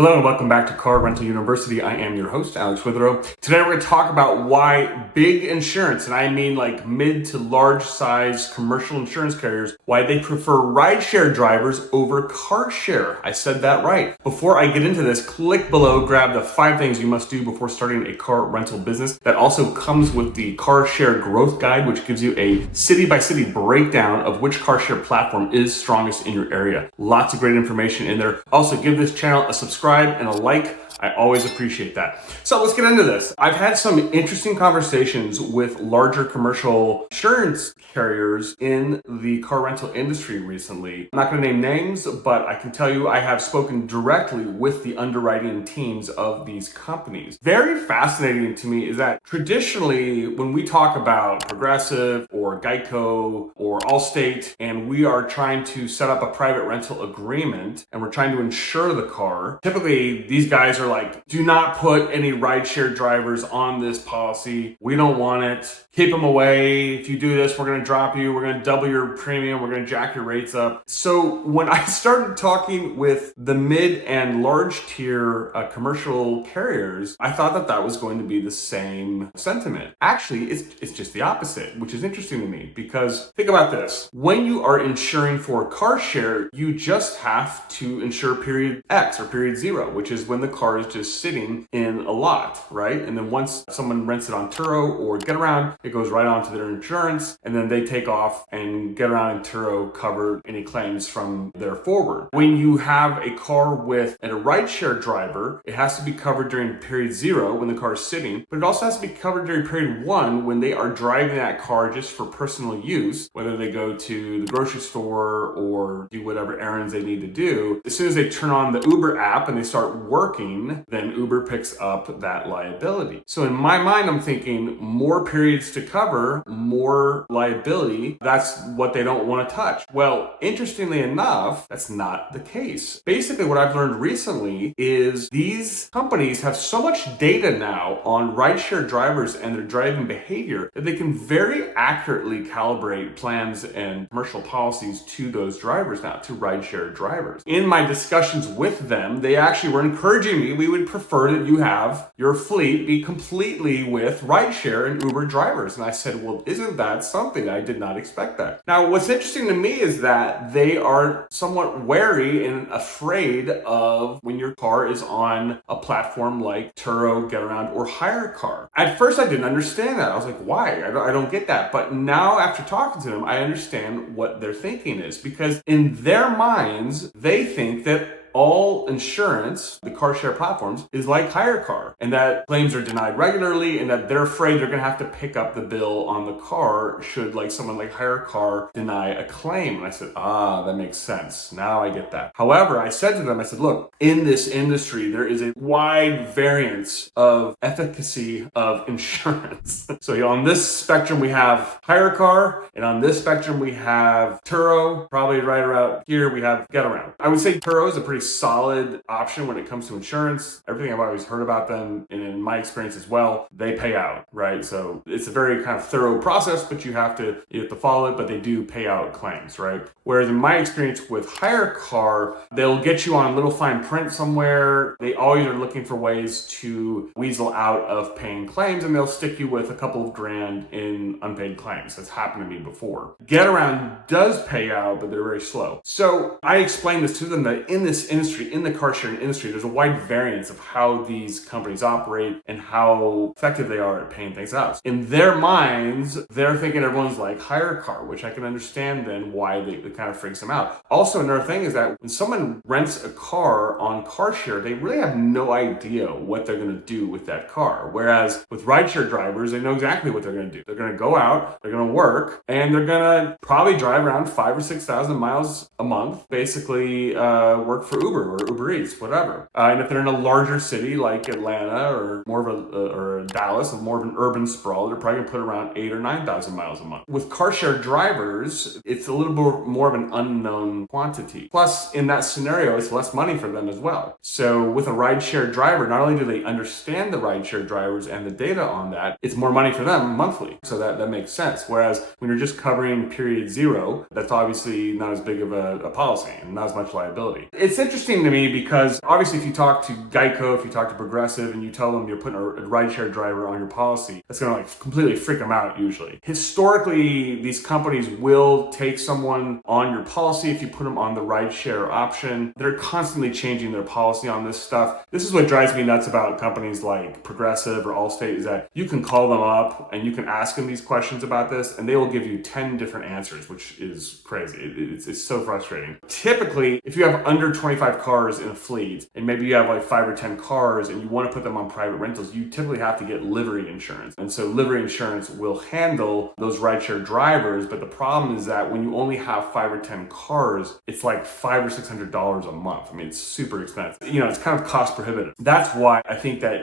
Hello and welcome back to Car Rental University. I am your host, Alex Withrow. Today we're going to talk about why big insurance, and I mean like mid to large size commercial insurance carriers, why they prefer rideshare drivers over Carshare. I said that right. Before I get into this, click below, grab the 5 things you must do before starting a car rental business. That also comes with the Carshare Growth Guide, which gives you a city-by-city breakdown of which Carshare platform is strongest in your area. Lots of great information in there. Also, give this channel a subscribe and a like. I always appreciate that. So let's get into this. I've had some interesting conversations with larger commercial insurance carriers in the car rental industry recently. I'm not going to name names, but I can tell you I have spoken directly with the underwriting teams of these companies. Very fascinating to me is that traditionally when we talk about Progressive or Geico or Allstate and we are trying to set up a private rental agreement and we're trying to insure the car, typically these guys are like, do not put any rideshare drivers on this policy. We don't want it. Keep them away. If you do this, we're going to drop you. We're going to double your premium. We're going to jack your rates up. So when I started talking with the mid and large tier commercial carriers, I thought that that was going to be the same sentiment. Actually, it's just the opposite, which is interesting to me because think about this. When you are insuring for Carshare, you just have to insure period X or period 0, which is when the car is just sitting in a lot, right? And then once someone rents it on Turo or Getaround, it goes right onto their insurance, and then they take off and Getaround and Turo cover any claims from there forward. When you have a car with a rideshare driver, it has to be covered during period 0 when the car is sitting, but it also has to be covered during period 1 when they are driving that car just for personal use, whether they go to the grocery store or do whatever errands they need to do. As soon as they turn on the Uber app and they start working, then Uber picks up that liability. So in my mind, I'm thinking more periods to cover, more liability. That's what they don't want to touch. Well, interestingly enough, that's not the case. Basically, what I've learned recently is these companies have so much data now on rideshare drivers and their driving behavior that they can very accurately calibrate plans and commercial policies to those drivers now, to rideshare drivers. In my discussions with them, they actually were encouraging me, we would prefer that you have your fleet be completely with rideshare and Uber drivers. And I said, well, isn't that something? I did not expect that. Now, what's interesting to me is that they are somewhat wary and afraid of when your car is on a platform like Turo, Getaround, or Hyrecar. At first, I didn't understand that. I was like, why? I don't get that. But now, after talking to them, I understand what their thinking is, because in their minds, they think that all insurance, the Carshare platforms, is like Hyrecar, and that claims are denied regularly, and that they're afraid they're going to have to pick up the bill on the car should like someone like Hyrecar deny a claim. And I said, that makes sense. Now I get that. However, I said to them, I said, look, in this industry, there is a wide variance of efficacy of insurance. So on this spectrum, we have Hyrecar, and on this spectrum, we have Turo. Probably right around here, we have Getaround. I would say Turo is a pretty solid option when it comes to insurance. Everything I've always heard about them, and in my experience as well, they pay out, right? So it's a very kind of thorough process, but you have to follow it, but they do pay out claims, right? Whereas in my experience with Hyrecar, they'll get you on a little fine print somewhere. They always are looking for ways to weasel out of paying claims, and they'll stick you with a couple of grand in unpaid claims. That's happened to me before. Getaround does pay out, but they're very slow. So I explained this to them that in this industry, in the car sharing industry, there's a wide variance of how these companies operate and how effective they are at paying things out. In their minds, they're thinking everyone's like Hyrecar, which I can understand then why it kind of freaks them out. Also, another thing is that when someone rents a car on Carshare, they really have no idea what they're going to do with that car. Whereas with rideshare drivers, they know exactly what they're going to do. They're going to go out, they're going to work, and they're going to probably drive around 5,000 or 6,000 miles a month, basically work for Uber or Uber Eats, whatever. And if they're in a larger city like Atlanta or more of or Dallas, or more of an urban sprawl, they're probably gonna put around 8,000 or 9,000 miles a month. With Carshare drivers, it's a little bit more of an unknown quantity. Plus, in that scenario, it's less money for them as well. So with a rideshare driver, not only do they understand the rideshare drivers and the data on that, it's more money for them monthly. So that makes sense. Whereas when you're just covering period 0, that's obviously not as big of a policy and not as much liability. It's interesting interesting to me because obviously if you talk to Geico, if you talk to Progressive and you tell them you're putting a rideshare driver on your policy, that's going to like completely freak them out usually. Historically, these companies will take someone on your policy if you put them on the rideshare option. They're constantly changing their policy on this stuff. This is what drives me nuts about companies like Progressive or Allstate is that you can call them up and you can ask them these questions about this and they will give you 10 different answers, which is crazy. It's so frustrating. Typically, if you have under 25 cars in a fleet and maybe you have like 5 or 10 cars and you want to put them on private rentals, you typically have to get livery insurance. And so livery insurance will handle those rideshare drivers, but the problem is that when you only have 5 or 10 cars, it's like $500 or $600 a month. I mean, it's super expensive. It's kind of cost prohibitive. That's why I think that,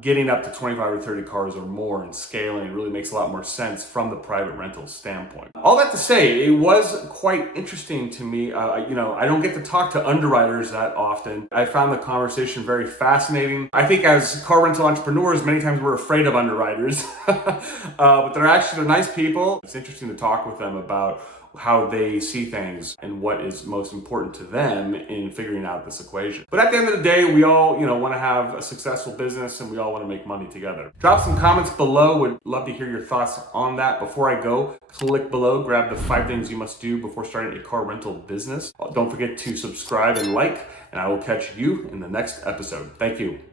getting up to 25 or 30 cars or more and scaling really makes a lot more sense from the private rental standpoint. All that to say, it was quite interesting to me. I don't get to talk to underwriters that often. I found the conversation very fascinating. I think as car rental entrepreneurs, many times we're afraid of underwriters, but they're nice people. It's interesting to talk with them about how they see things and what is most important to them in figuring out this equation. But at the end of the day, we all, want to have a successful business and we all want to make money together. Drop some comments below. Would love to hear your thoughts on that. Before I go, click below, grab the 5 things you must do before starting a car rental business. Don't forget to subscribe and like, and I will catch you in the next episode. Thank you.